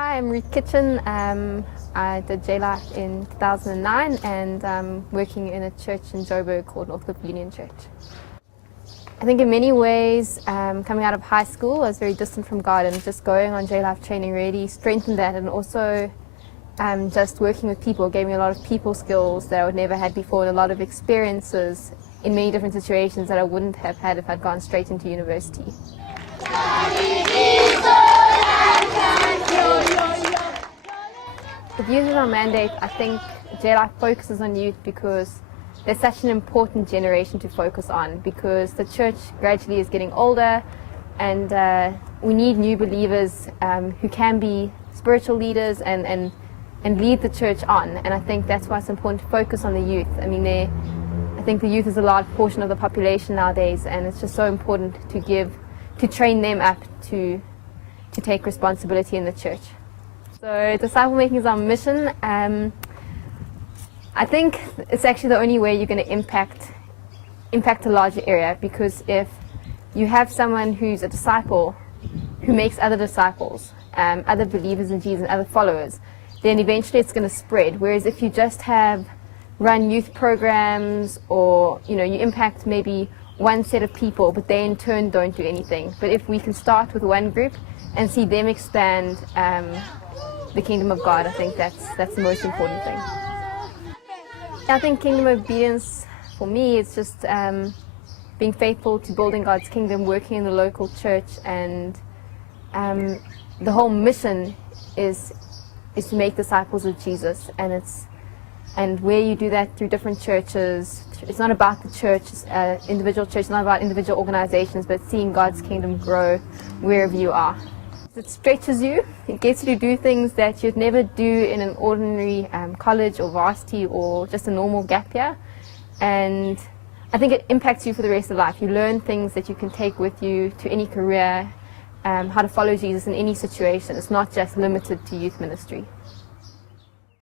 Hi, I'm Ruth Kitchen. I did J-Life in 2009 and I'm working in a church in Joburg called North Union Church. I think in many ways, coming out of high school, I was very distant from God, and just going on J-Life training really strengthened that, and also just working with people gave me a lot of people skills that I would never had before, and a lot of experiences in many different situations that I wouldn't have had if I'd gone straight into university. With youth as our mandate, I think J-Life focuses on youth because they're such an important generation to focus on, because the church gradually is getting older, and we need new believers who can be spiritual leaders and lead the church on. And I think that's why it's important to focus on the youth. I mean, I think the youth is a large portion of the population nowadays, and it's just so important to train them up to take responsibility in the church. So disciple making is our mission. I think it's actually the only way you're going to impact a larger area, because if you have someone who's a disciple who makes other disciples, other believers in Jesus and other followers, then eventually it's going to spread. Whereas if you just run youth programs, or you impact maybe one set of people, but they in turn don't do anything. But if we can start with one group and see them expand the kingdom of God, I think that's the most important thing. I think kingdom obedience for me is just being faithful to building God's kingdom, working in the local church, and the whole mission is to make disciples of Jesus, and where you do that through different churches. It's not about the church, individual church, it's not about individual organizations, but seeing God's kingdom grow wherever you are. It stretches you. It gets you to do things that you'd never do in an ordinary college or varsity or just a normal gap year. And I think it impacts you for the rest of life. You learn things that you can take with you to any career, how to follow Jesus in any situation. It's not just limited to youth ministry.